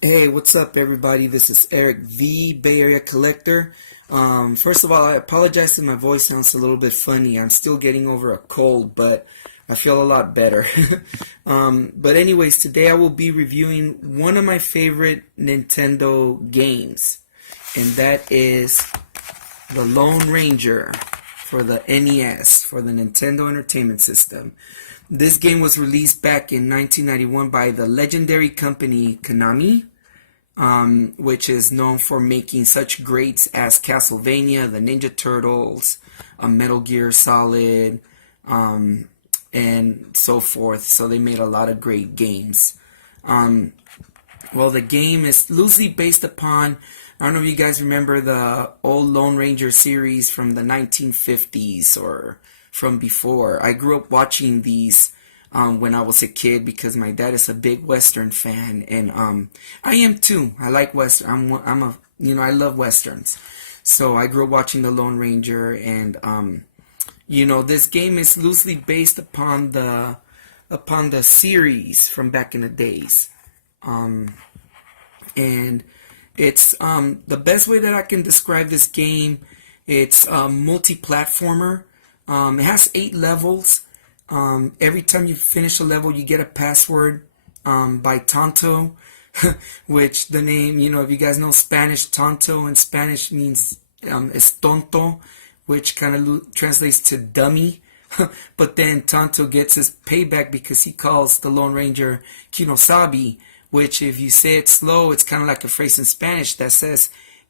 Hey, what's up, everybody? This is Eric, the Bay Area Collector. First of all, I apologize if my voice sounds a little bit funny. I'm still getting over a cold, but I feel a lot better. But anyways, today I will be reviewing one of my favorite Nintendo games, and that is the Lone Ranger for the NES, for the Nintendo Entertainment System. This game was released back in 1991 by the legendary company Konami, which is known for making such greats as Castlevania, the Ninja Turtles, Metal Gear Solid, and so forth. So they made a lot of great games. Well, the game is loosely based upon, I don't know if you guys remember the old Lone Ranger series from the 1950s or from before. I grew up watching these when I was a kid because my dad is a big Western fan, and I am too. I like Western. I love Westerns. So I grew up watching the Lone Ranger, and this game is loosely based upon the series from back in the days. And it's the best way that I can describe this game. It's a multi-platformer. It has 8 levels. Every time you finish a level, you get a password by Tonto, which the name, if you guys know Spanish, Tonto in Spanish means es tonto, which kind of translates to dummy. But then Tonto gets his payback because he calls the Lone Ranger Kinosabi, which if you say it slow, it's kind of like a phrase in Spanish that says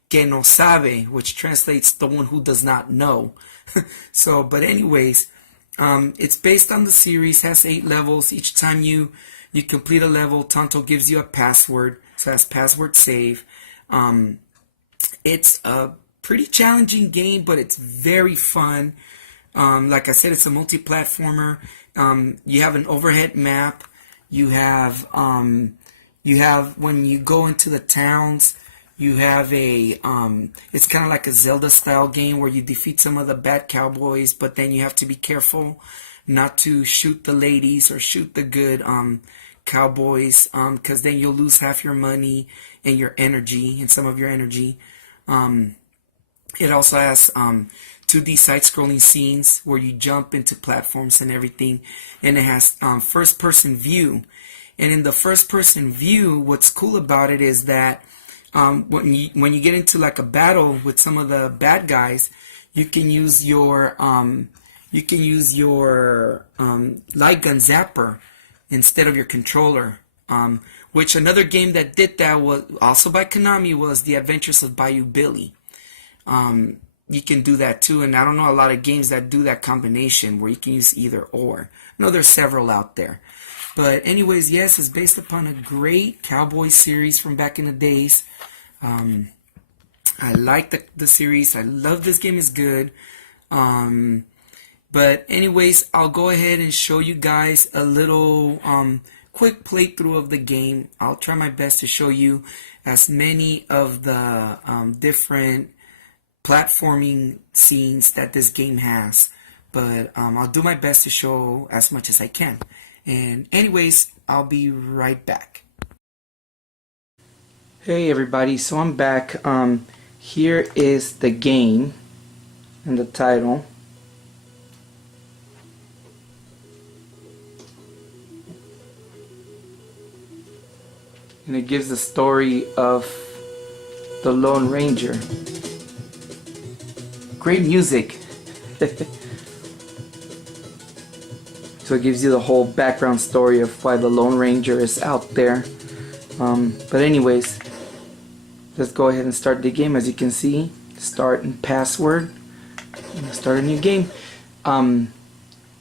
que no sabe, which translates the one who does not know. But anyways, it's based on the series, has 8 levels. Each time you complete a level, Tonto gives you a password, so that's password save. It's a pretty challenging game, but it's very fun. Like I said, it's a multi-platformer. You have an overhead map. You have when you go into the towns, you have it's kind of like a Zelda style game where you defeat some of the bad cowboys, but then you have to be careful not to shoot the ladies or shoot the good cowboys, because then you'll lose half your money and your energy and some of your energy. It also has 2D side-scrolling scenes where you jump into platforms and everything, and it has first-person view. And in the first-person view, what's cool about it is that when you get into like a battle with some of the bad guys, you can use your light gun zapper instead of your controller. Which another game that did that was also by Konami was The Adventures of Bayou Billy. You can do that too, and I don't know a lot of games that do that combination where you can use either or. No, there's several out there. But anyways, yes, it's based upon a great cowboy series from back in the days. I like the series. I love this game. Is good. But anyways, I'll go ahead and show you guys a little quick playthrough of the game. I'll try my best to show you as many of the different platforming scenes that this game has. But I'll do my best to show as much as I can. And anyways, I'll be right back. Hey everybody, so I'm back. Here is the game and the title. And it gives the story of the Lone Ranger. Great music. So it gives you the whole background story of why the Lone Ranger is out there. But anyways, let's go ahead and start the game. As you can see, start and password. Start a new game. And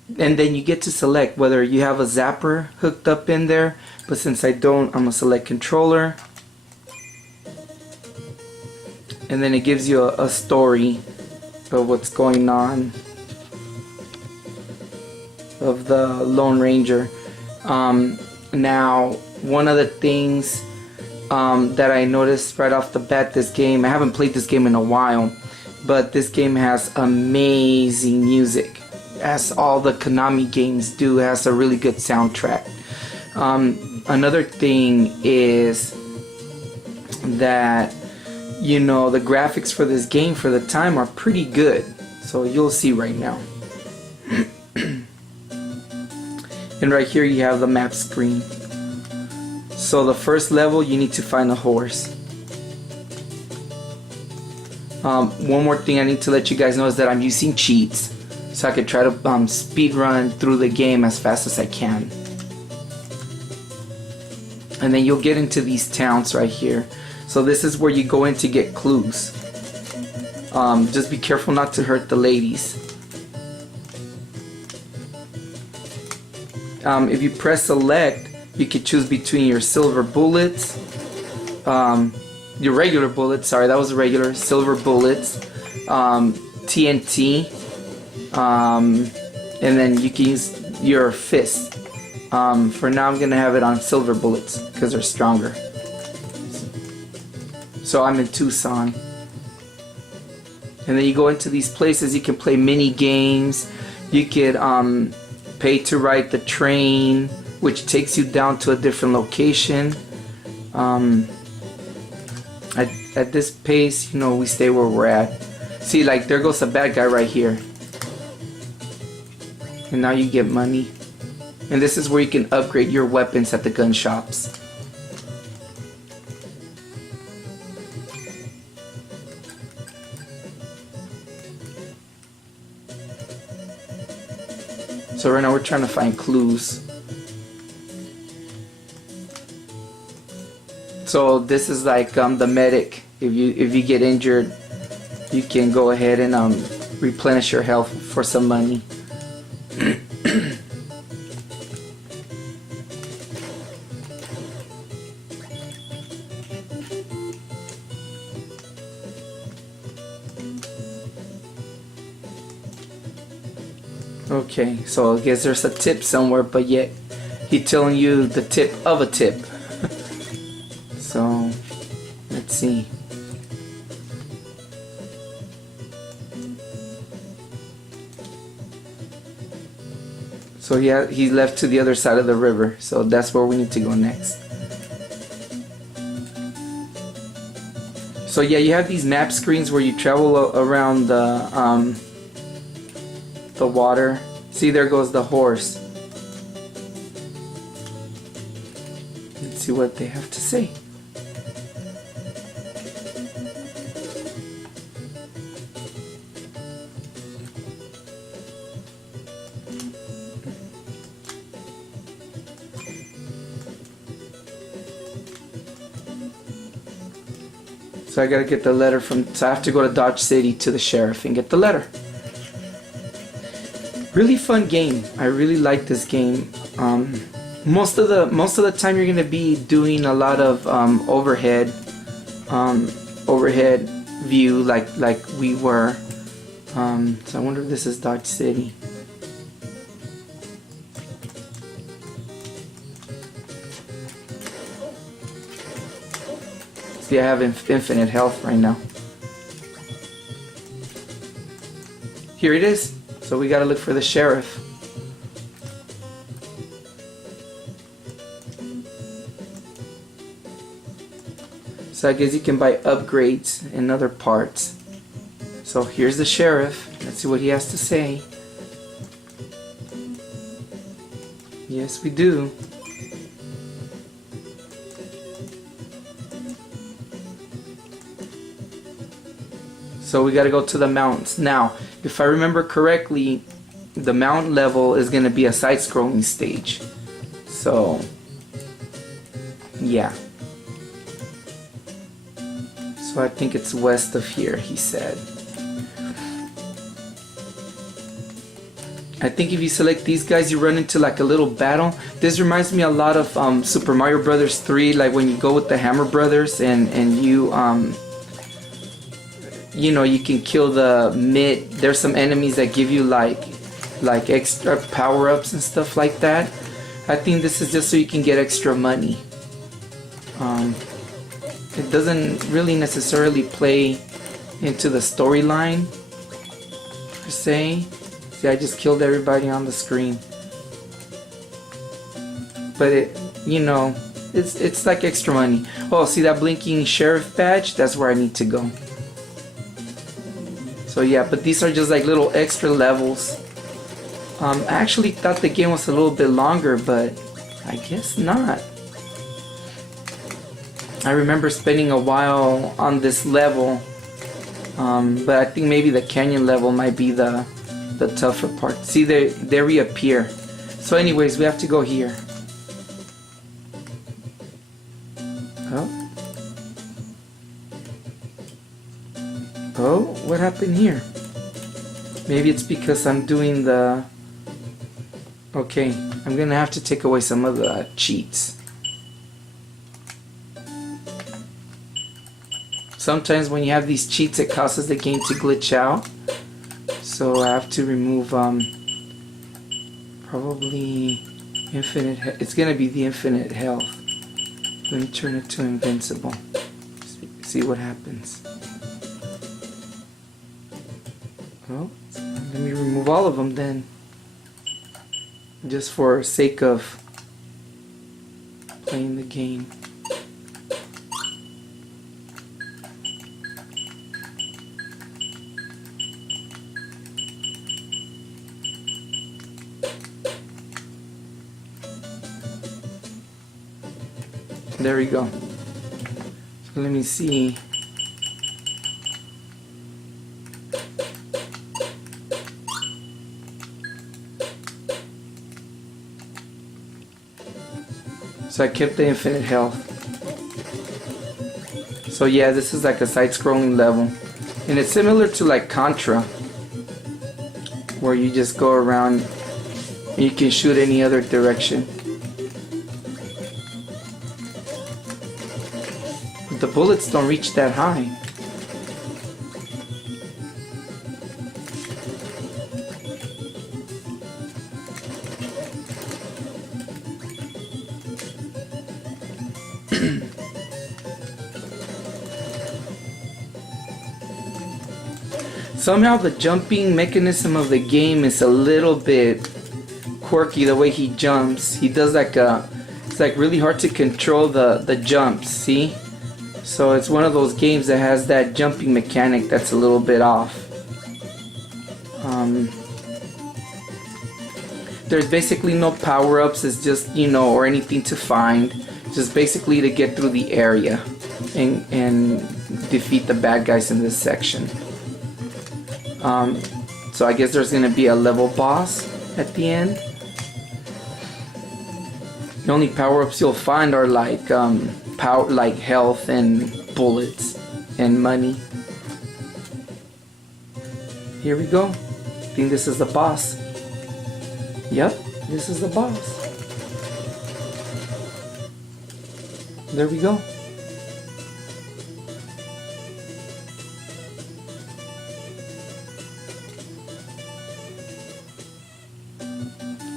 then you get to select whether you have a zapper hooked up in there. But since I don't, I'm going to select controller. And then it gives you a story of what's going on of the Lone Ranger. Now, one of the things that I noticed right off the bat, this game, I haven't played this game in a while, but this game has amazing music, as all the Konami games do. It has a really good soundtrack. Another thing is that, you know, the graphics for this game for the time are pretty good. So you'll see right now. And right here you have the map screen. So the first level, you need to find a horse. One more thing I need to let you guys know is that I'm using cheats, so I could try to speed run through the game as fast as I can. And then you'll get into these towns right here. So this is where you go in to get clues. Just be careful not to hurt the ladies. If you press select, you can choose between your silver bullets, your regular bullets, sorry, that was regular, silver bullets, TNT, and then you can use your fist. For now I'm going to have it on silver bullets because they're stronger. So I'm in Tucson. And then you go into these places, you can play mini games, you could pay to ride the train, which takes you down to a different location. At this pace, you know, we stay where we're at. See, like, there goes a bad guy right here. And now you get money. And this is where you can upgrade your weapons at the gun shops. So right now we're trying to find clues. So this is like the medic. If you get injured, you can go ahead and replenish your health for some money. Okay, so I guess there's a tip somewhere, but yet he's telling you the tip of a tip. So let's see. So yeah, he left to the other side of the river, so that's where we need to go next. So yeah, you have these map screens where you travel around the water. See, there goes the horse. Let's see what they have to say. So I gotta get the letter from, so I have to go to Dodge City to the sheriff and get the letter. Really fun game. I really like this game. Most of the time you're gonna be doing a lot of overhead view like we were. So I wonder if this is Dodge City. See, I have infinite health right now. Here it is. So we gotta look for the sheriff. So I guess you can buy upgrades and other parts. So here's the sheriff. Let's see what he has to say. Yes, we do. So we gotta go to the mountains. Now, if I remember correctly, the mountain level is gonna be a side-scrolling stage. So, yeah. So I think it's west of here, he said. I think if you select these guys, you run into like a little battle. This reminds me a lot of Super Mario Brothers 3, like when you go with the Hammer Brothers and you know, you can kill the mid. There's some enemies that give you like extra power-ups and stuff like that. I think this is just so you can get extra money. It doesn't really necessarily play into the storyline per se. See, I just killed everybody on the screen. But it, you know, it's like extra money. Oh, see that blinking sheriff badge? That's where I need to go. So yeah, but these are just like little extra levels. I actually thought the game was a little bit longer, but I guess not. I remember spending a while on this level, but I think maybe the canyon level might be the tougher part. See, they reappear. So anyways, we have to go here. Oh, what happened here? Maybe it's because I'm doing the... Okay, I'm gonna have to take away some of the cheats. Sometimes when you have these cheats, it causes the game to glitch out. So I have to remove probably infinite. It's gonna be the infinite health. Let me turn it to invincible. See what happens. Well, let me remove all of them then, just for sake of playing the game. There we go. So let me see. So I kept the infinite health. So yeah, this is like a side-scrolling level. And it's similar to like Contra, where you just go around and you can shoot any other direction. But the bullets don't reach that high. Somehow the jumping mechanism of the game is a little bit quirky, the way he jumps. He does like it's like really hard to control the jumps, see? So it's one of those games that has that jumping mechanic that's a little bit off. There's basically no power-ups, it's just, you know, or anything to find. Just basically to get through the area and defeat the bad guys in this section. So I guess there's gonna be a level boss at the end. The only power-ups you'll find are like like health and bullets and money. Here we go. I think this is the boss. Yep, this is the boss. There we go.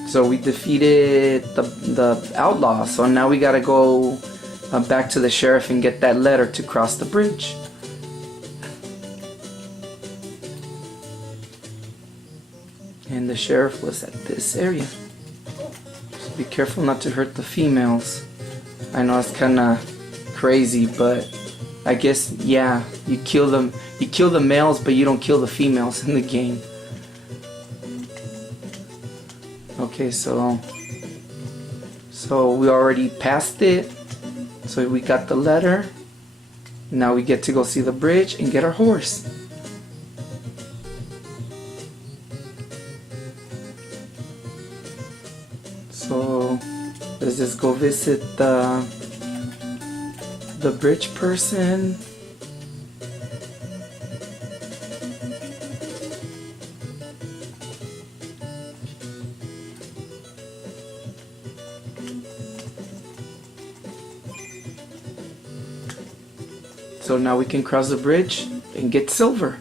So we defeated the outlaw, so now we gotta go back to the sheriff and get that letter to cross the bridge. And the sheriff was at this area. So be careful not to hurt the females. I know it's kinda crazy, but I guess, yeah, you kill the males, but you don't kill the females in the game. Okay, so we already passed it. So we got the letter. Now we get to go see the bridge and get our horse. So let's just go visit the bridge person. So now we can cross the bridge and get silver.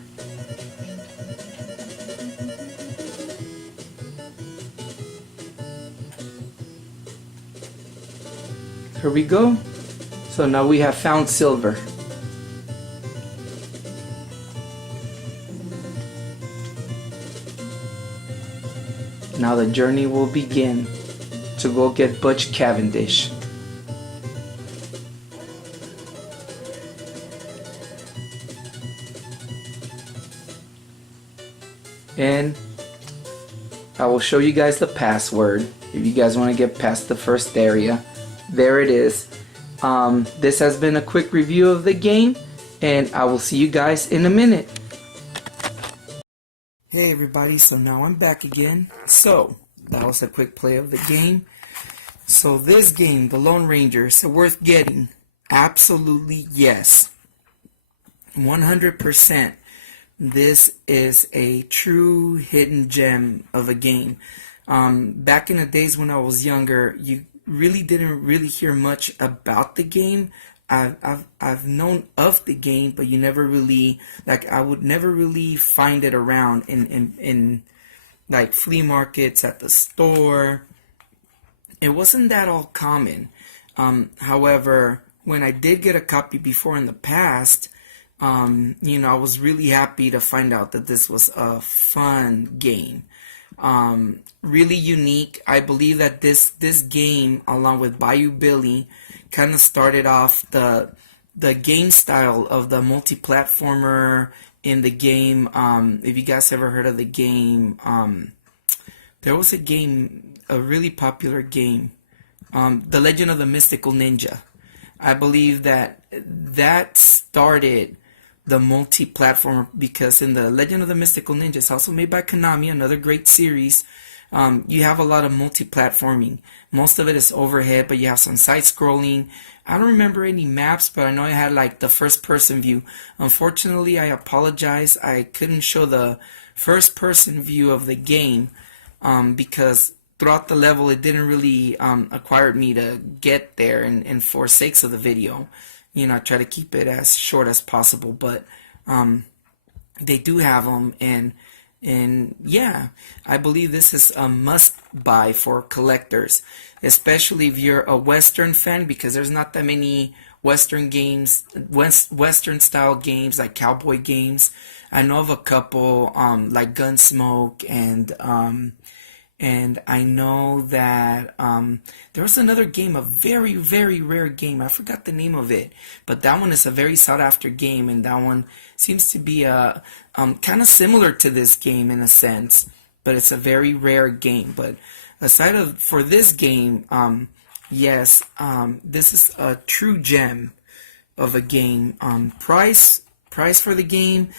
Here we go. So now we have found silver. Now the journey will begin to go get Butch Cavendish. and I will show you guys the password if you guys want to get past the first area. There it is. This has been a quick review of the game, and I will see you guys in a minute. Hey everybody, so now I'm back again. So that was a quick play of the game. So this game, The Lone Ranger, is it worth getting? Absolutely yes. 100%. This is a true hidden gem of a game. Back in the days when I was younger, you really didn't hear much about the game. I've known of the game, but you never really, like, I would never really find it around in like flea markets, at the store. It wasn't that all common. However, when I did get a copy before in the past, I was really happy to find out that this was a fun game. Really unique. I believe that this game, along with Bayou Billy, kind of started off the game style of the multi-platformer in the game. If you guys ever heard of the game, there was a really popular game, The Legend of the Mystical Ninja. I believe that started the multi-platform, because in the Legend of the Mystical Ninja, it's also made by Konami, another great series. You have a lot of multi-platforming. Most of it is overhead, but you have some side-scrolling. I don't remember any maps, but I know I had like the first-person view. Unfortunately, I apologize, I couldn't show the first-person view of the game, because throughout the level it didn't really acquire me to get there, and for sakes of the video, I try to keep it as short as possible, but they do have them, and yeah, I believe this is a must buy for collectors, especially if you're a Western fan, because there's not that many Western games, Western style games, like cowboy games. I know of a couple, like Gunsmoke, and I know that there was another game, a very, very rare game. I forgot the name of it, but that one is a very sought-after game, and that one seems to be kind of similar to this game in a sense, but it's a very rare game. But for this game, yes, this is a true gem of a game. Price for the game,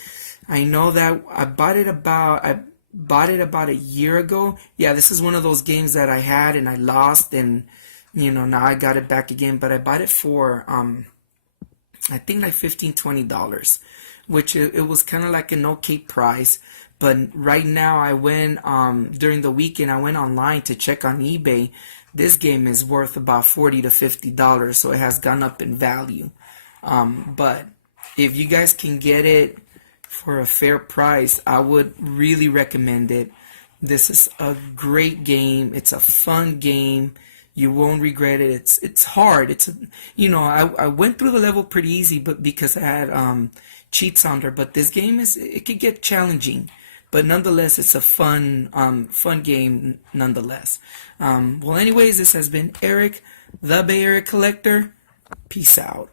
I know that I bought it about a year ago. Yeah, this is one of those games that I had and I lost, and now I got it back again. But I bought it for I think like $15-20, which it was kind of like an okay price. But right now, I went during the weekend, I went online to check on eBay. This game is worth about $40 to $50, so it has gone up in value. But if you guys can get it for a fair price, I would really recommend it. This is a great game. It's a fun game. You won't regret it. It's hard. I went through the level pretty easy, but because I had cheats on there. But this game it could get challenging, but nonetheless, it's a fun game nonetheless. Well, anyways, this has been Eric, the Bay Area Collector. Peace out.